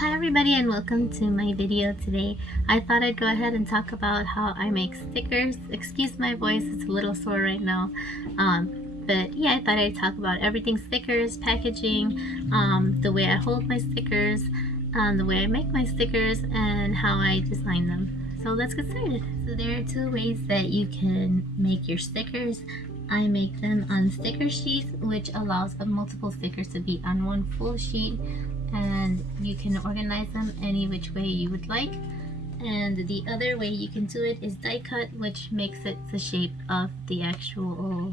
Hi everybody and welcome to my video today. I thought I'd go ahead and talk about how I make stickers. Excuse my voice, it's a little sore right now. But yeah, I thought I'd talk about everything stickers, packaging, the way I hold my stickers, the way I make my stickers, and how I design them. So let's get started. So there are two ways that you can make your stickers. I make them on sticker sheets, which allows multiple stickers to be on one full sheet, and you can organize them any which way you would like. And the other way you can do it is die cut, which makes it the shape of the actual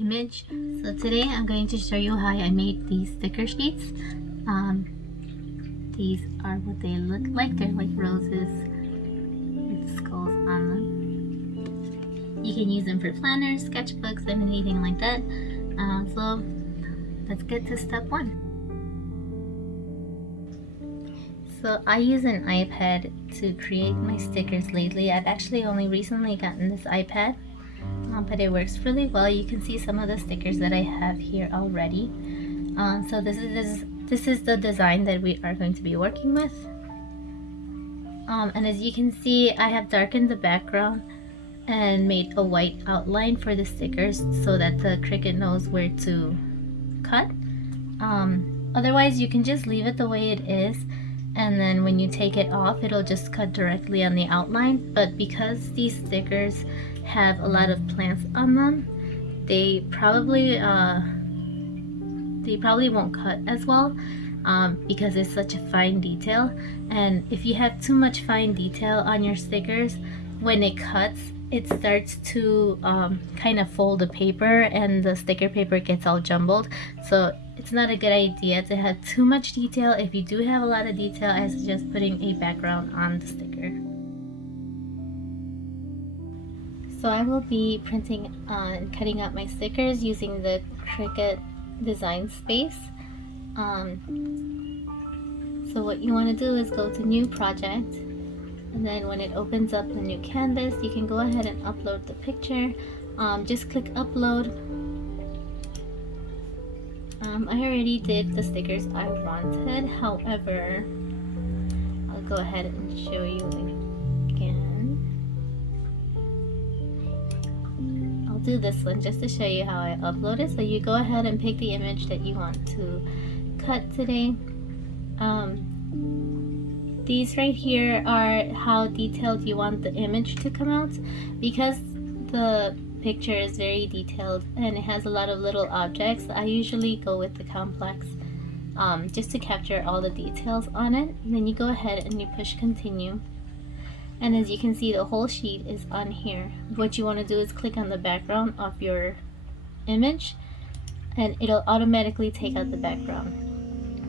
image. So today I'm going to show you how I made these sticker sheets. These are what they look like. They're like roses with skulls on them. You can use them for planners, sketchbooks, and anything like that. So let's get to step one. So I use an iPad to create my stickers lately. I've actually only recently gotten this iPad, but it works really well. You can see some of the stickers that I have here already. So this is the design that we are going to be working with. And as you can see, I have darkened the background and made a white outline for the stickers so that the Cricut knows where to cut. Otherwise, you can just leave it the way it is, and then when you take it off, it'll just cut directly on the outline. But because these stickers have a lot of plants on them, they probably won't cut as well, because it's such a fine detail. And if you have too much fine detail on your stickers, when it cuts, it starts to kind of fold the paper, and the sticker paper gets all jumbled. So it's not a good idea to have too much detail. If you do have a lot of detail, I suggest putting a background on the sticker. So I will be printing and cutting out my stickers using the Cricut design space. So what you want to do is go to new project, and then when it opens up the new canvas, you can go ahead and upload the picture. Just click upload. I already did the stickers I wanted. However, I'll go ahead and show you again. I'll do this one just to show you how I upload it. So you go ahead and pick the image that you want to cut today. These right here are how detailed you want the image to come out. Because the picture is very detailed and it has a lot of little objects, I usually go with the complex, just to capture all the details on it. And then you go ahead and you push continue, and as you can see, the whole sheet is on here. What you want to do is click on the background of your image, and it'll automatically take out the background.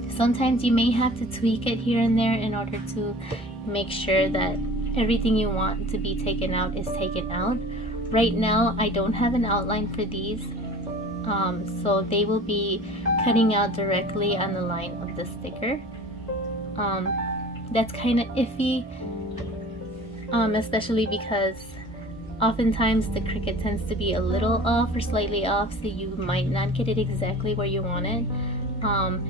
Sometimes you may have to tweak it here and there in order to make sure that everything you want to be taken out is taken out. Right now, I don't have an outline for these, so they will be cutting out directly on the line of the sticker. That's kind of iffy, especially because oftentimes the Cricut tends to be a little off or slightly off, so you might not get it exactly where you want it.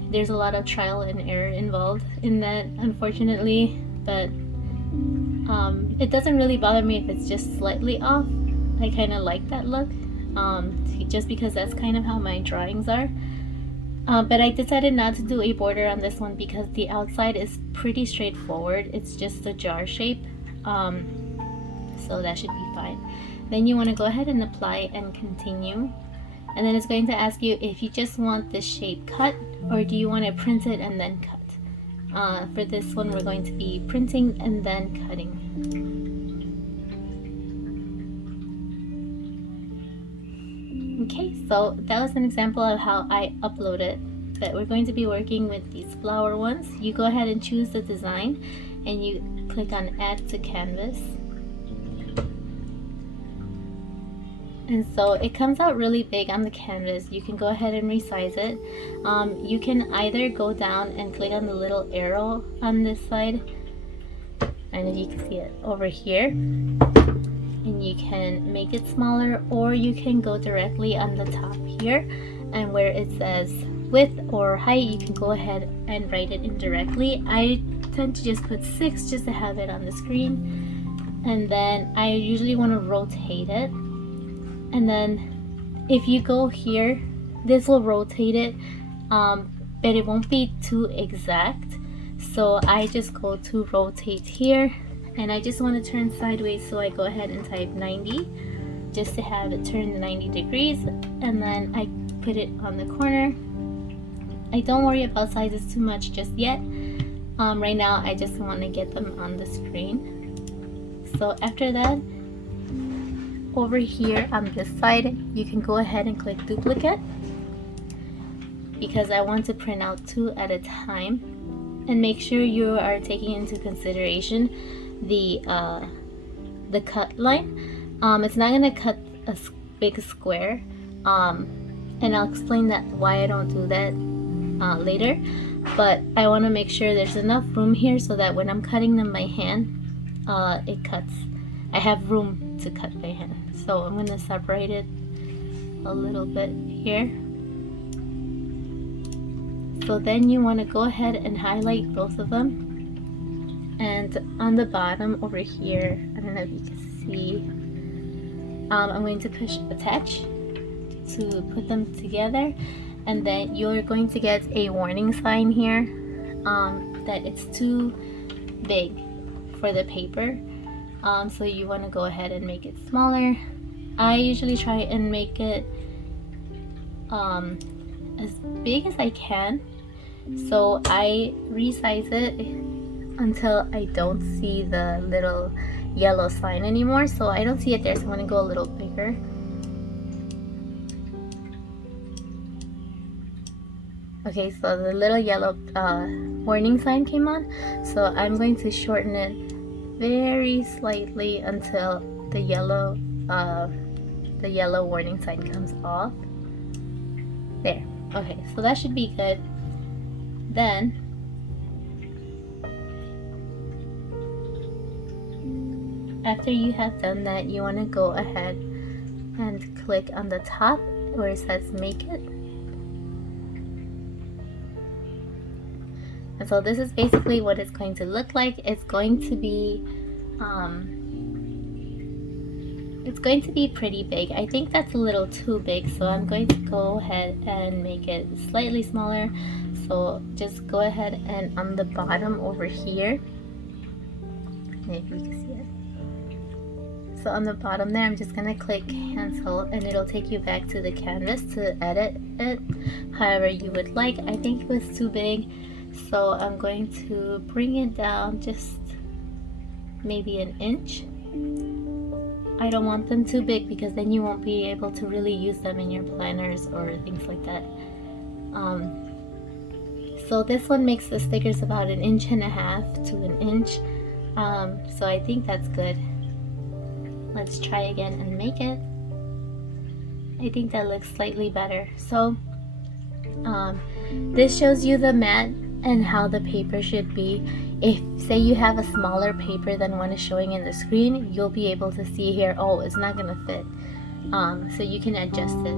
There's a lot of trial and error involved in that, unfortunately, but it doesn't really bother me if it's just slightly off. I kind of like that look, just because that's kind of how my drawings are. But I decided not to do a border on this one because the outside is pretty straightforward. It's just a jar shape, so that should be fine. Then you want to go ahead and apply and continue. And then it's going to ask you if you just want this shape cut, or do you want to print it and then cut. For this one, we're going to be printing and then cutting. Okay, so that was an example of how I upload it, but we're going to be working with these flower ones. You go ahead and choose the design, and you click on add to canvas. And so it comes out really big on the canvas. You can go ahead and resize it. You can either go down and click on the little arrow on this side, and you can see it over here, and you can make it smaller, or you can go directly on the top here, and where it says width or height, you can go ahead and write it in directly. I tend to just put 6 just to have it on the screen, and then I usually want to rotate it, and then if you go here, this will rotate it, but it won't be too exact, so I just go to rotate here, and I just want to turn sideways, so I go ahead and type 90 just to have it turn 90 degrees, and then I put it on the corner. I don't worry about sizes too much just yet. Right now I just want to get them on the screen. So after that, over here on this side, you can go ahead and click duplicate, because I want to print out 2 at a time, and make sure you are taking into consideration the cut line. It's not going to cut a big square, and I'll explain that why I don't do that later, but I want to make sure there's enough room here so that when I'm cutting them by hand, it cuts. I have room to cut by hand, so I'm going to separate it a little bit here. So then you want to go ahead and highlight both of them, and on the bottom over here, I don't know if you can see, I'm going to push attach to put them together, and then you're going to get a warning sign here that it's too big for the paper, so you want to go ahead and make it smaller. I usually try and make it as big as I can, so I resize it until I don't see the little yellow sign anymore. So I don't see it there, so I'm going to go a little bigger. Okay, so the little yellow warning sign came on, so I'm going to shorten it very slightly until the yellow warning sign comes off. There. Okay, so that should be good. Then after you have done that, you want to go ahead and click on the top where it says make it. And so this is basically what it's going to look like. It's going to be pretty big. I think that's a little too big, so I'm going to go ahead and make it slightly smaller. So just go ahead and on the bottom over here, maybe you can see it. So on the bottom there, I'm just gonna click cancel, and it'll take you back to the canvas to edit it however you would like. I think it was too big, so I'm going to bring it down just maybe an inch. I don't want them too big because then you won't be able to really use them in your planners or things like that. So this one makes the stickers about 1.5 inches to 1 inch. So I think that's good. Let's try again and make it. I think that looks slightly better. So this shows you the mat and how the paper should be. If say you have a smaller paper than one is showing in the screen, you'll be able to see here, oh, it's not gonna fit. So you can adjust it.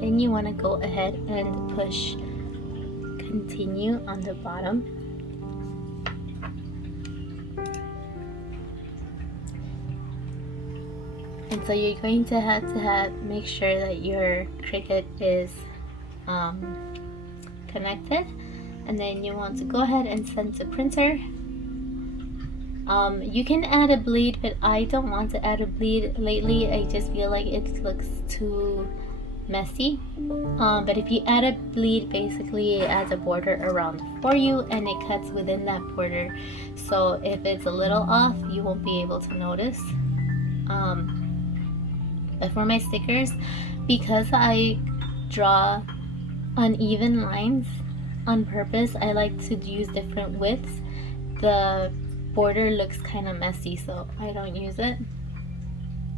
Then you want to go ahead and push continue on the bottom. And so you're going to have make sure that your Cricut is connected, and then you want to go ahead and send to printer. You can add a bleed, but I don't want to add a bleed lately. I just feel like it looks too messy. But if you add a bleed, basically it adds a border around for you, and it cuts within that border, so if it's a little off, you won't be able to notice. But for my stickers, because I draw uneven lines on purpose, I like to use different widths. The border looks kind of messy, so I don't use it.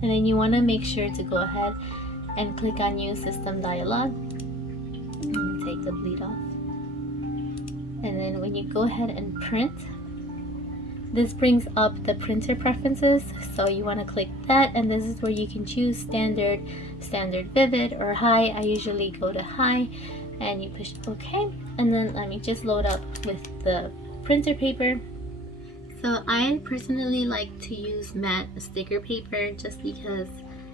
And then you want to make sure to go ahead and click on use system dialog and take the bleed off. And then when you go ahead and print, This brings up the printer preferences, so you want to click that, and this is where you can choose standard, vivid, or high. I usually go to high, and you push OK, and then let me just load up with the printer paper. So I personally like to use matte sticker paper just because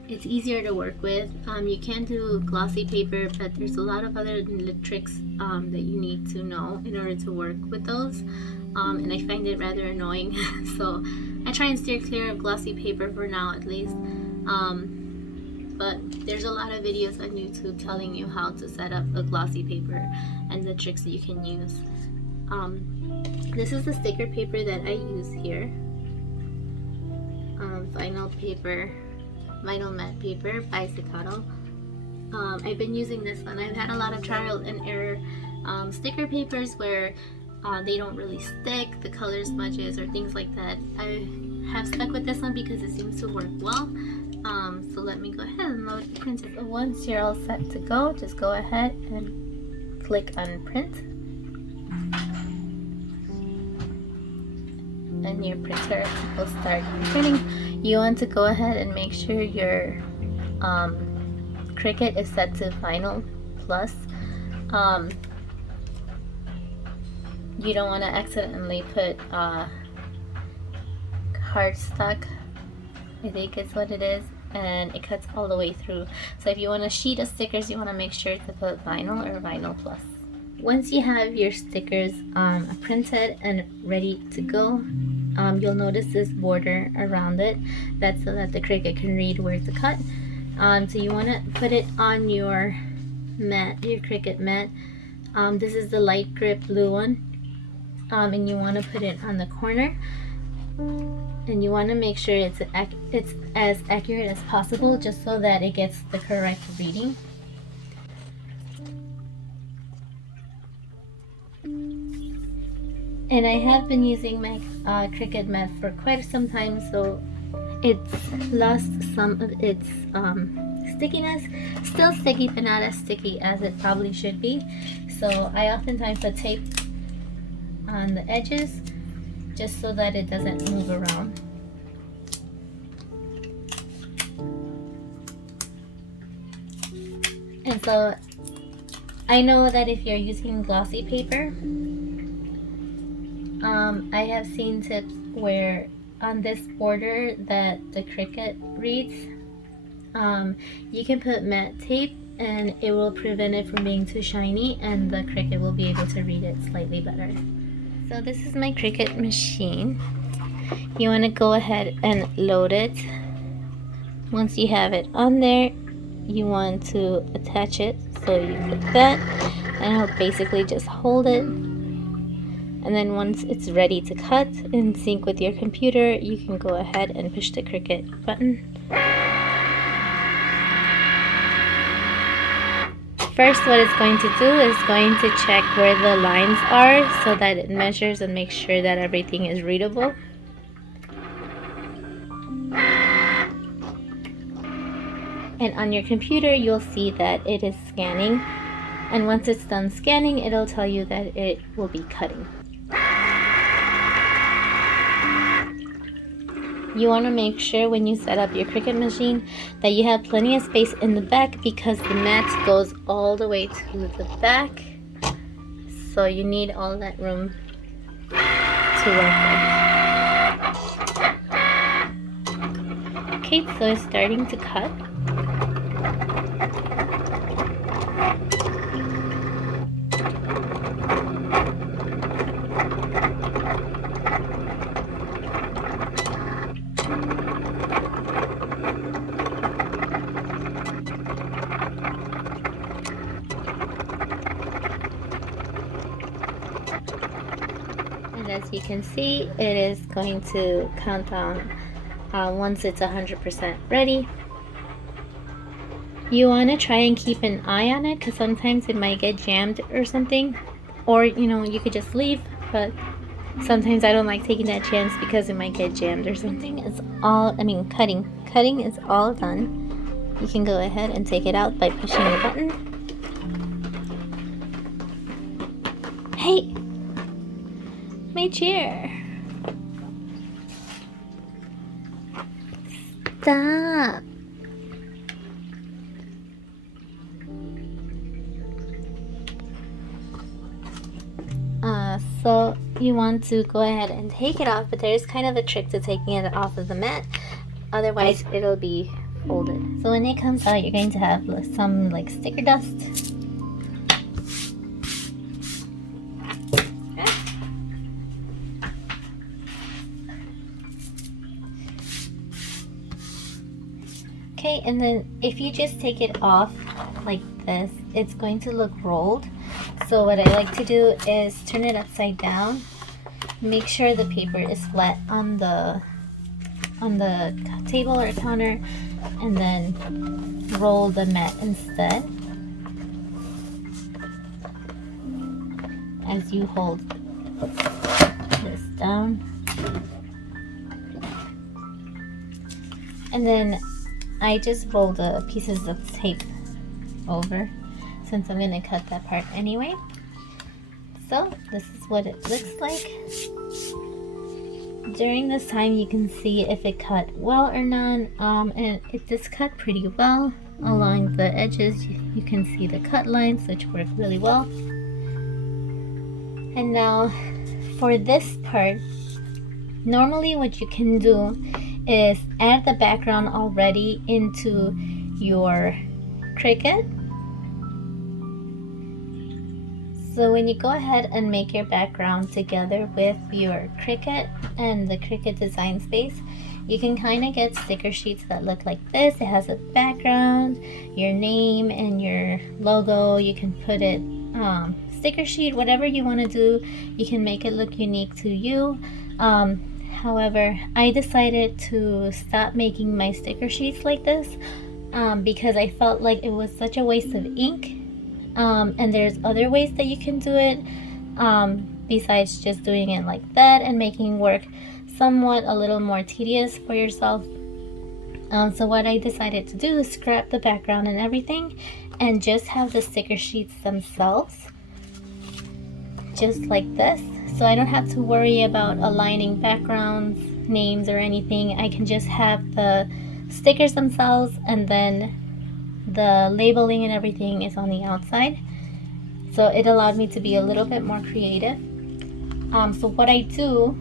it's easier to work with. You can do glossy paper, but there's a lot of other tricks that you need to know in order to work with those, and I find it rather annoying. So I try and steer clear of glossy paper for now, at least. But there's a lot of videos on YouTube telling you how to set up a glossy paper and the tricks that you can use. This is the sticker paper that I use here. Vinyl matte paper by Staccato. I've been using this one. I've had a lot of trial and error sticker papers where they don't really stick, the color smudges or things like that. I have stuck with this one because it seems to work well. So let me go ahead and load the printer. So once you're all set to go, just go ahead and click on print. And your printer will start printing. You want to go ahead and make sure your Cricut is set to Vinyl Plus. You don't want to accidentally put cardstock, I think is what it is, and it cuts all the way through. So if you want a sheet of stickers, you want to make sure to put Vinyl or Vinyl Plus. Once you have your stickers printed and ready to go, you'll notice this border around it. That's so that the Cricut can read where to cut. So you want to put it on your mat, your Cricut mat. This is the light grip blue one, and you want to put it on the corner. And you want to make sure it's as accurate as possible, just so that it gets the correct reading. And I have been using my Cricut mat for quite some time, so it's lost some of its stickiness. Still sticky, but not as sticky as it probably should be. So I oftentimes put tape on the edges just so that it doesn't move around. And so I know that if you're using glossy paper, I have seen tips where on this border that the Cricut reads, you can put matte tape and it will prevent it from being too shiny, and the Cricut will be able to read it slightly better. So this is my Cricut machine. You want to go ahead and load it. Once you have it on there, you want to attach it. So you click that and it'll basically just hold it. And then once it's ready to cut in sync with your computer, you can go ahead and push the Cricut button. First, what it's going to do is going to check where the lines are so that it measures and makes sure that everything is readable. And on your computer, you'll see that it is scanning. And once it's done scanning, it'll tell you that it will be cutting. You want to make sure when you set up your Cricut machine that you have plenty of space in the back, because the mat goes all the way to the back. So you need all that room to work with. Okay, so it's starting to cut. As you can see, it is going to count down once it's 100% ready. You want to try and keep an eye on it, because sometimes it might get jammed or something, or you could just leave, but sometimes I don't like taking that chance because it might get jammed or something. Cutting is all done. You can go ahead and take it out by pushing the button. Hey! My chair. Stop. So you want to go ahead and take it off, but there's kind of a trick to taking it off of the mat. Otherwise, it'll be folded. So when it comes out, you're going to have some like sticker dust. Okay, and then if you just take it off like this, it's going to look rolled. So what I like to do is turn it upside down, make sure the paper is flat on the table or counter, and then roll the mat instead as you hold this down. And then I just roll the pieces of tape over since I'm going to cut that part anyway. So this is what it looks like. During this time you can see if it cut well or not, and it does cut pretty well along the edges. You can see the cut lines, which work really well. And now for this part, normally what you can do is add the background already into your Cricut. So when you go ahead and make your background together with your Cricut and the Cricut design space, you can kind of get sticker sheets that look like this. It has a background, your name, and your logo. You can put it sticker sheet, whatever you want to do. You can make it look unique to you. However, I decided to stop making my sticker sheets like this because I felt like it was such a waste of ink. And there's other ways that you can do it besides just doing it like that and making work somewhat a little more tedious for yourself. So what I decided to do is scrap the background and everything and just have the sticker sheets themselves just like this. So I don't have to worry about aligning backgrounds, names, or anything. I can just have the stickers themselves, and then the labeling and everything is on the outside. So it allowed me to be a little bit more creative. So what I do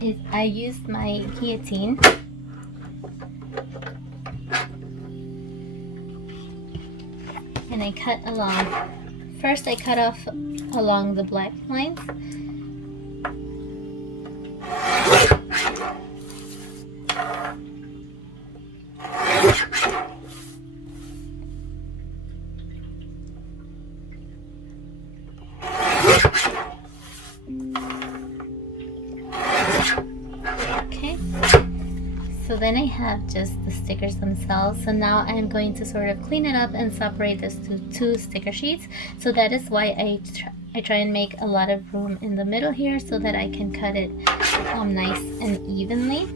is I use my guillotine and I cut along. First I cut off along the black lines. Okay, so then I have just the stickers themselves. So now I'm going to sort of clean it up and separate this to two sticker sheets. So that is why I try and make a lot of room in the middle here so that I can cut it nice and evenly.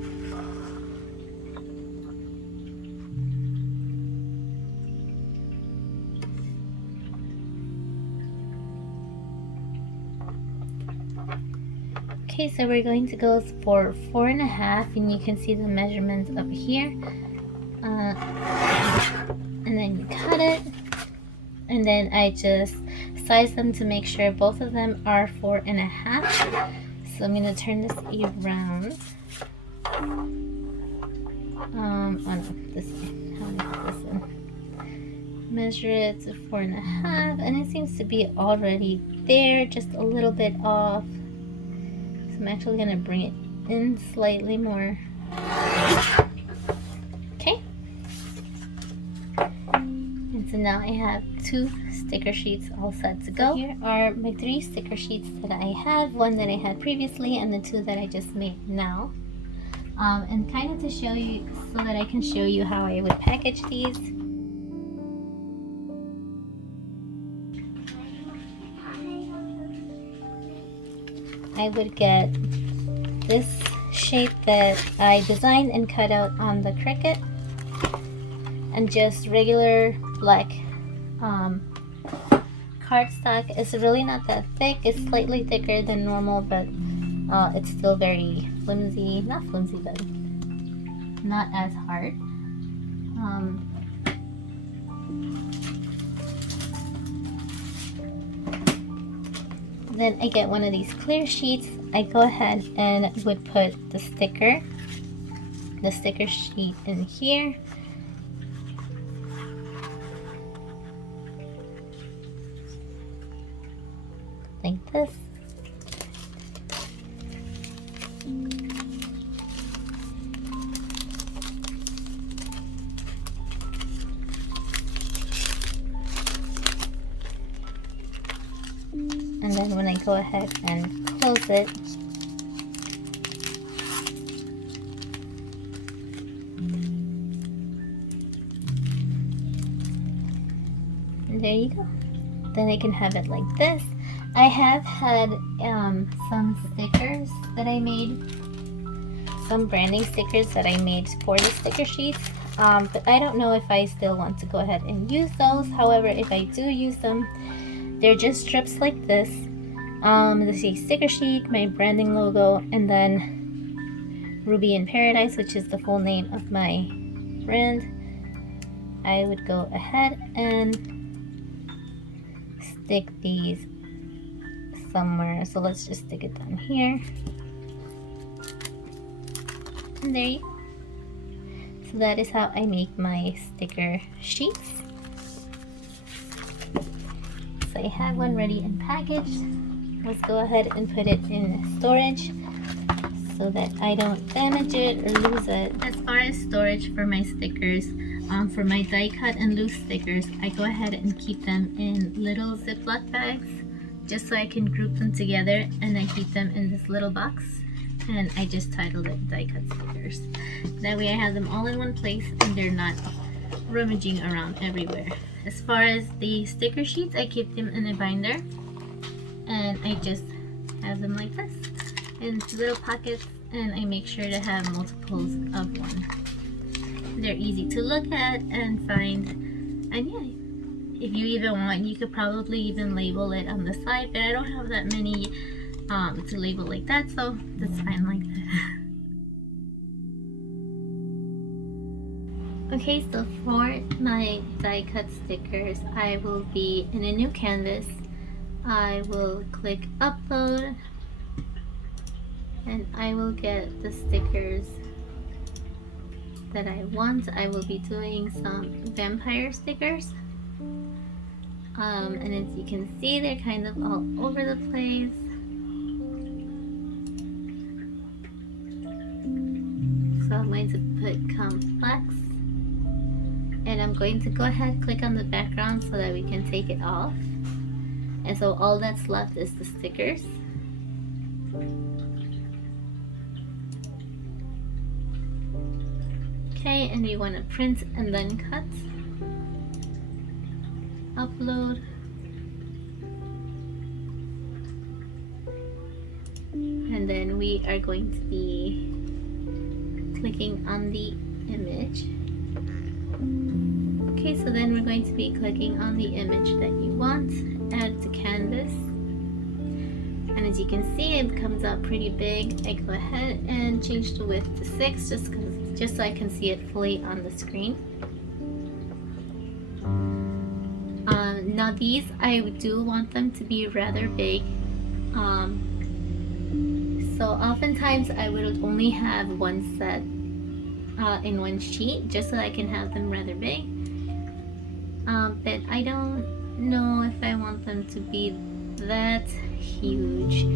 Okay, so we're going to go for 4.5, and you can see the measurements up here. And then you cut it, and then I just size them to make sure both of them are 4.5. So I'm going to turn this around. Oh no, this way. How do I put this in? Measure it to 4.5, and it seems to be already there, just a little bit off. I'm actually going to bring it in slightly more. Okay. And so now I have two sticker sheets all set to go. So here are my 3 sticker sheets that I have. One that I had previously and the 2 that I just made now. And kind of to show you, so that I can show you how I would package these. I would get this shape that I designed and cut out on the Cricut, and just regular black cardstock. It's really not that thick. It's slightly thicker than normal, but it's still very flimsy, not flimsy, but not as hard. Then I get one of these clear sheets. I go ahead and would put the sticker sheet in here. Like this. And then when I go ahead and close it, and there you go. Then I can have it like this. I have had some stickers that I made, some branding stickers that I made for the sticker sheets, but I don't know if I still want to go ahead and use those. However, if I do use them, they're just strips like this. This is a sticker sheet, my branding logo, and then Ruby in Paradise, which is the full name of my brand. I would go ahead and stick these somewhere. So let's just stick it down here. And there you go. So that is how I make my sticker sheets. So I have one ready and packaged. Let's go ahead and put it in storage so that I don't damage it or lose it. As far as storage for my stickers, for my die cut and loose stickers, I go ahead and keep them in little Ziploc bags just so I can group them together, and I keep them in this little box, and I just titled it die cut stickers. That way I have them all in one place and they're not rummaging around everywhere. As far as the sticker sheets, I keep them in a binder, and I just have them like this in little pockets, and I make sure to have multiples of one. They're easy to look at and find, and yeah, if you even want, you could probably even label it on the side, but I don't have that many to label like that, so that's fine like that. Okay, so for my die cut stickers, I will be in a new canvas. I will click upload, and I will get the stickers that I want. I will be doing some vampire stickers, and as you can see, they're kind of all over the place. So I'm going to put complex, and I'm going to go ahead and click on the background so that we can take it off. And so all that's left is the stickers. Okay, and we want to print and then cut. Upload. And then we are going to be clicking on the image. Okay, so then we're going to be clicking on the image that you want, add to canvas. And as you can see, it comes out pretty big. I go ahead and change the width to 6 just so I can see it fully on the screen. Now these, I do want them to be rather big. So oftentimes I would only have one set in one sheet just so I can have them rather big. But I don't know if I want them to be that huge.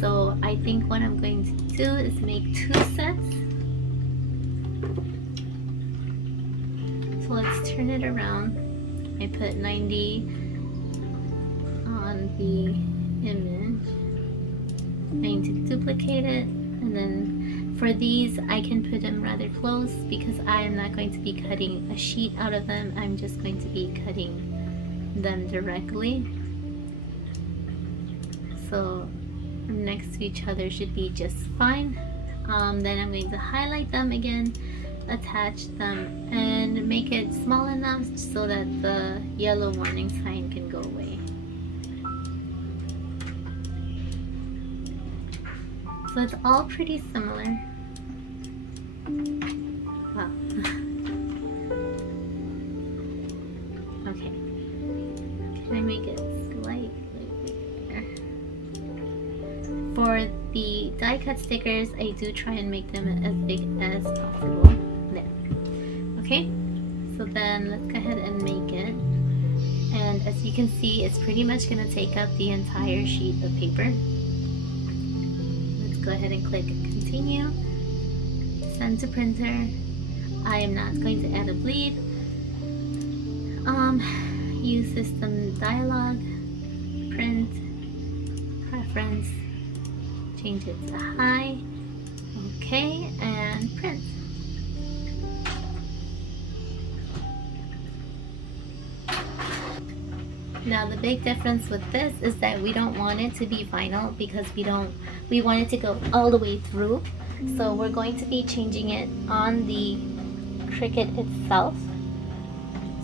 So I think what I'm going to do is make 2 sets. So let's turn it around. I put 90 on the image. I'm going to duplicate it, and then for these I can put them rather close because I am not going to be cutting a sheet out of them. I'm just going to be cutting them directly. So next to each other should be just fine. Then I'm going to highlight them again, attach them, and make it small enough so that the yellow warning sign can go away. So it's all pretty similar. Wow. Okay. Can I make it slightly bigger? For the die cut stickers, I do try and make them as big as possible. There. Okay, so then let's go ahead and make it. And as you can see, it's pretty much going to take up the entire sheet of paper. Let's go ahead and click continue. Send to printer. I am not going to add a bleed. Use system dialog, print, preference, change it to high, okay, and print. Now the big difference with this is that we don't want it to be vinyl because we want it to go all the way through. So we're going to be changing it on the Cricut itself.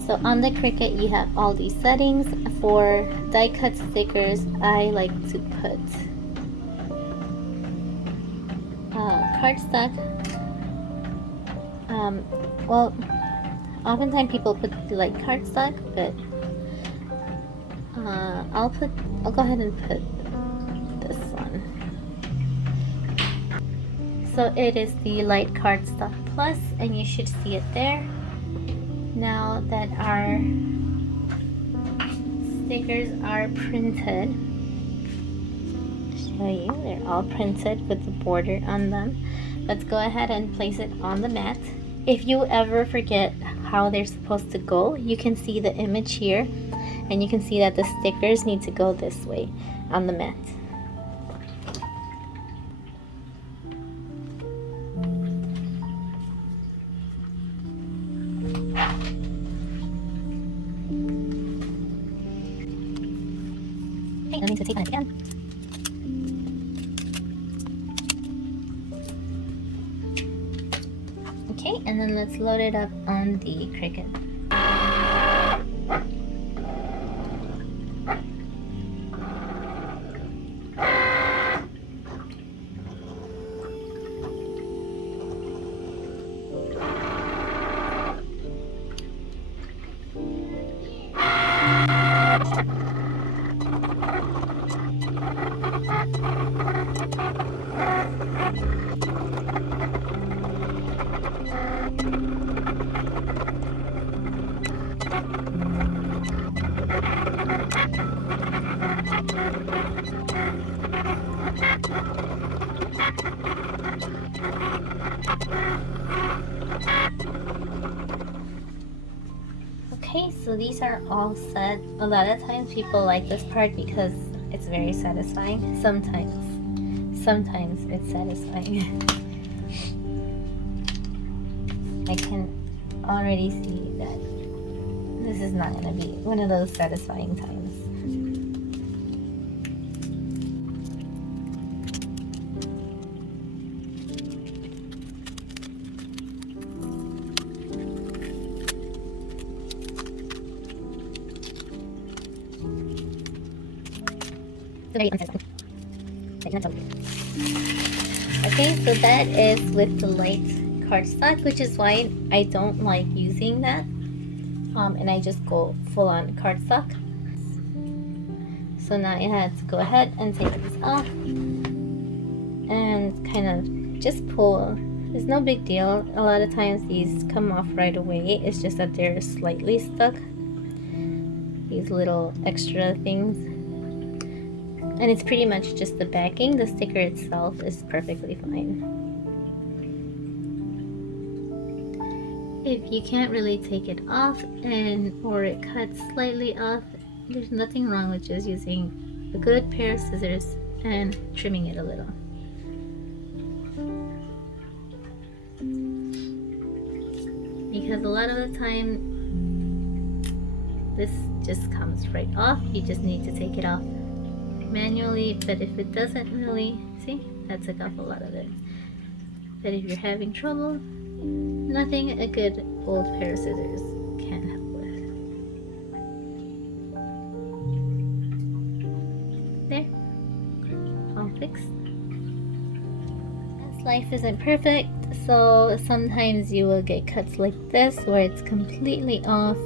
So on the Cricut you have all these settings. For die cut stickers, I like to put cardstock. Well, oftentimes people put like cardstock, but I'll go ahead and put this one. So it is the light cardstock plus, and you should see it there. Now that our stickers are printed, show you, they're all printed with the border on them. Let's go ahead and place it on the mat. If you ever forget how they're supposed to go, you can see the image here, and you can see that the stickers need to go this way on the mat. Okay, I need to take on it again. Okay, and then let's load it up on the Cricut. Okay, so these are all set. A lot of times people like this part because it's very satisfying. Sometimes it's satisfying. I can already see that this is not gonna be one of those satisfying times. Okay, so that is with the light cardstock, which is why I don't like using that. And I just go full on cardstock. So now I had to go ahead and take this off and kind of just pull. It's no big deal. A lot of times these come off right away. It's just that they're slightly stuck. These little extra things. And it's pretty much just the backing. The sticker itself is perfectly fine. If you can't really take it off or it cuts slightly off, there's nothing wrong with just using a good pair of scissors and trimming it a little. Because a lot of the time this just comes right off. You just need to take it off manually, but if it doesn't really, see, that took off a lot of it. But if you're having trouble, nothing a good old pair of scissors can help with. There, all fixed. Life isn't perfect, so sometimes you will get cuts like this where it's completely off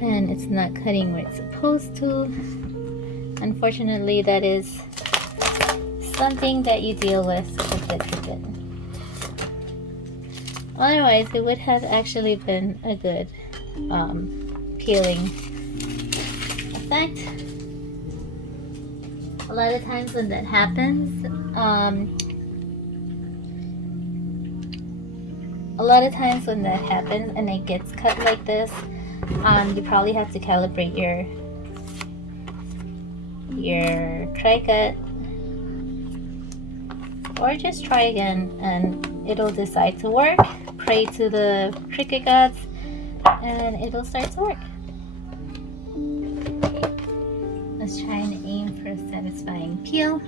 and it's not cutting where it's supposed to. Unfortunately, that is something that you deal with the Cricut. Otherwise, it would have actually been a good peeling effect. A lot of times when that happens, and it gets cut like this, you probably have to calibrate your cricut, or just try again and it'll decide to work. Pray to the Cricut gods and it'll start to work. Let's try and aim for a satisfying peel.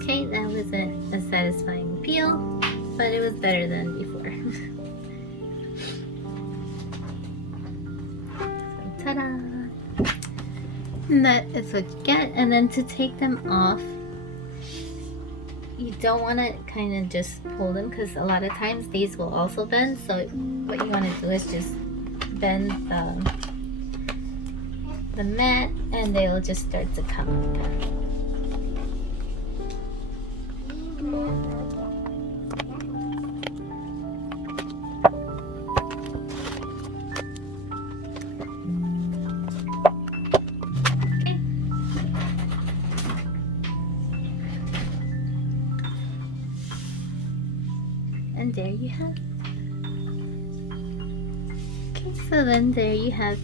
Okay, that wasn't a satisfying peel, but it was better than before. So, ta-da! And that is what you get. And then to take them off, you don't want to kind of just pull them, because a lot of times these will also bend. So what you want to do is just bend the mat and they will just start to come up. And there you have it. Okay, so then there you have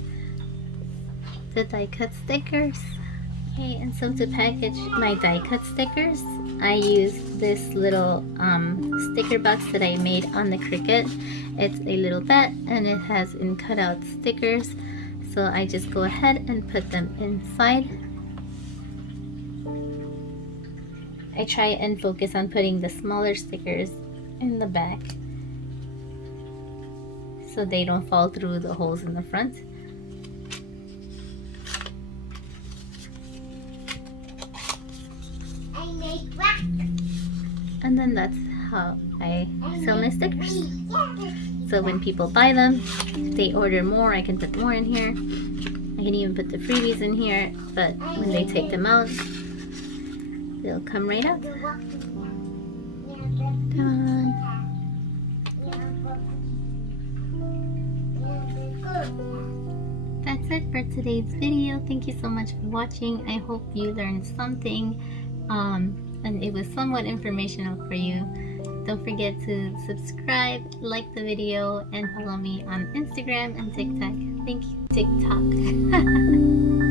the die cut stickers. Okay, and so to package my die cut stickers, I use this little sticker box that I made on the Cricut. It's a little bat and it has in cutout stickers, so I just go ahead and put them inside. I try and focus on putting the smaller stickers in the back so they don't fall through the holes in the front. And then that's how I sell my stickers. So when people buy them, if they order more, I can put more in here. I can even put the freebies in here, but when they take them out, they'll come right out. Done. That's it for today's video. Thank you so much for watching. I hope you learned something and it was somewhat informational for you. Don't forget to subscribe, like the video, and follow me on Instagram and TikTok. Thank you, TikTok.